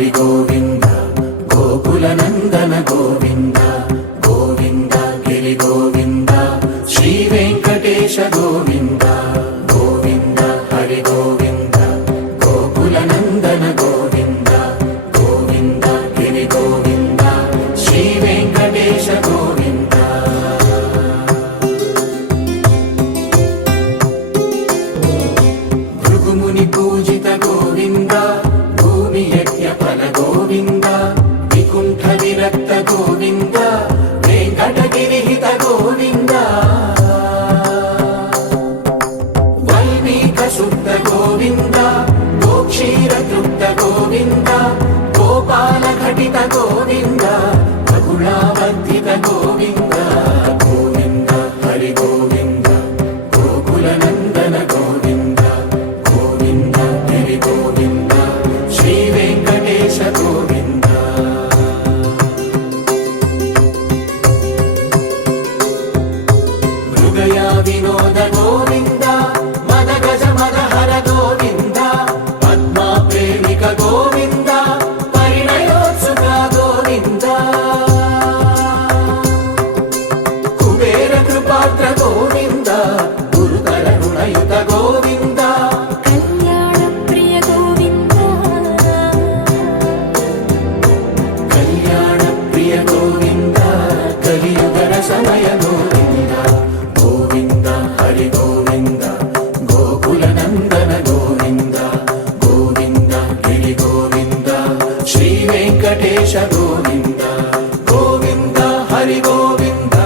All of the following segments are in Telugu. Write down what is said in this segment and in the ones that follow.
హరి గోవింద గోకుల నందన గోవింద గోవింద గిరి గోవింద శ్రీ వెంకటేశ గోవింద గోవింద హరి గోవింద గోకుల నందన గోవింద గోవింద గిరి గోవింద శ్రీ వెంకటేశ గోవింద భృగుముని పూజిత గోవింద భూమి యజ్ఞ ఫల గోవింద వికుంఠ విరక్త గోవింద వెంకటగిరిహిత గోవింద వల్మీక శుద్ధ గోవింద గోక్షీర తృప్త గోవింద గోపాల ఘటిత గోవింద బహుళావర్ధిత గోవింద గోవింద హరి గోవింద గోకుల నందన గోవింద గోవింద గిరి గోవింద శ్రీ వెంకటేశ గోవింద మృగయా వినోద గోవింద మద గజ మద హర గోవింద పద్మా ప్రేమిక గోవింద పరిణయోత్సుక గోవింద కుబేర కృపాత్ర గోవింద గురుతర రుణయుత గోవింద కళ్యాణ ప్రియ గోవింద కళ్యాణ ప్రియ గోవింద కలియుగర సమయ గోవింద గోవింద హరి గోవింద గోకుల నందన గోవింద గోవింద గిరి గోవింద శ్రీ వెంకటేశ గోవింద గోవింద హరి గోవింద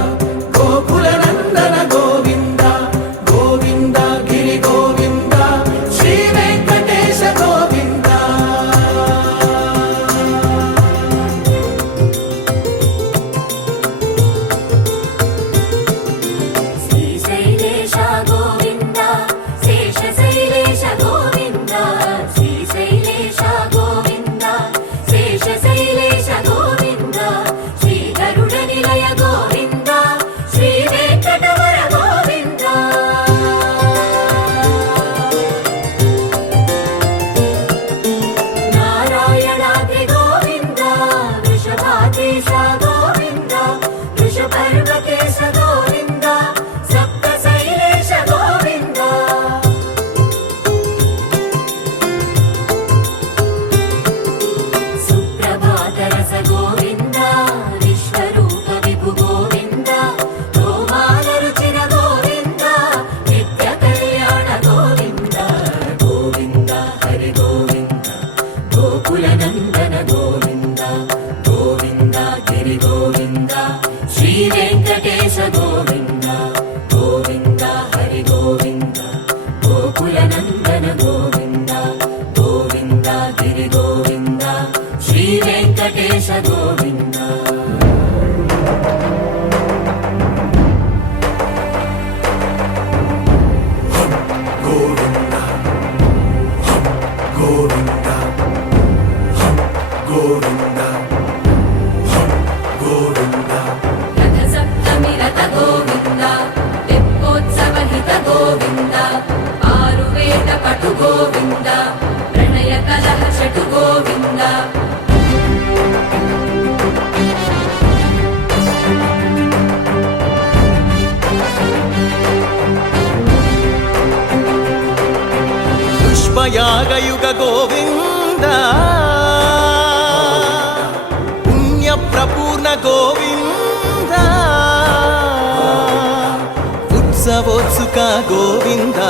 గోకుల నందన గోవింద గోవింద గిరి గోవింద శ్రీ వెంకటేశ గోవింద శ్రీశైలేశ గోవింద శేషశైలేశ గోవింద శ్రీశైలేశ గోవింద శేషశైలేశ గోవింద శ్రీ గరుడ నిలయ గోవింద శ్రీ వెంకటవర గోవింద నారాయణాద్రి గోవింద వృషభాద్రీశ గోవింద వృషపర్వతేశ గోవింద సప్తశైలేశ గోవింద సుప్రభాతరస గోవింద విశ్వరూప విభు గోవింద గోమాల రుచిర గోవింద నిత్య కళ్యాణ గోవింద గోవింద హరి గోవింద గోకుల నందన గోవింద గోవింద గిరి గోవింద శ్రీ వెంకటేశ గోవింద గోవింద హరి గోవింద గోకుల నందన గోవింద గోవింద గిరి గోవింద శ్రీ వెంకటేశ గోవింద గోవింద గోవింద గోవింద గోవింద రథ సప్తమి రథ గోవింద తెప్పోత్సవ హిత గోవింద ఆరువేద పటు గోవింద ప్రణయ కలహ షటు గోవింద పుష్పయాగయుగ గోవింద పుణ్య ప్రపూర్ణ గోవింద ఉత్సవోత్సుక గోవింద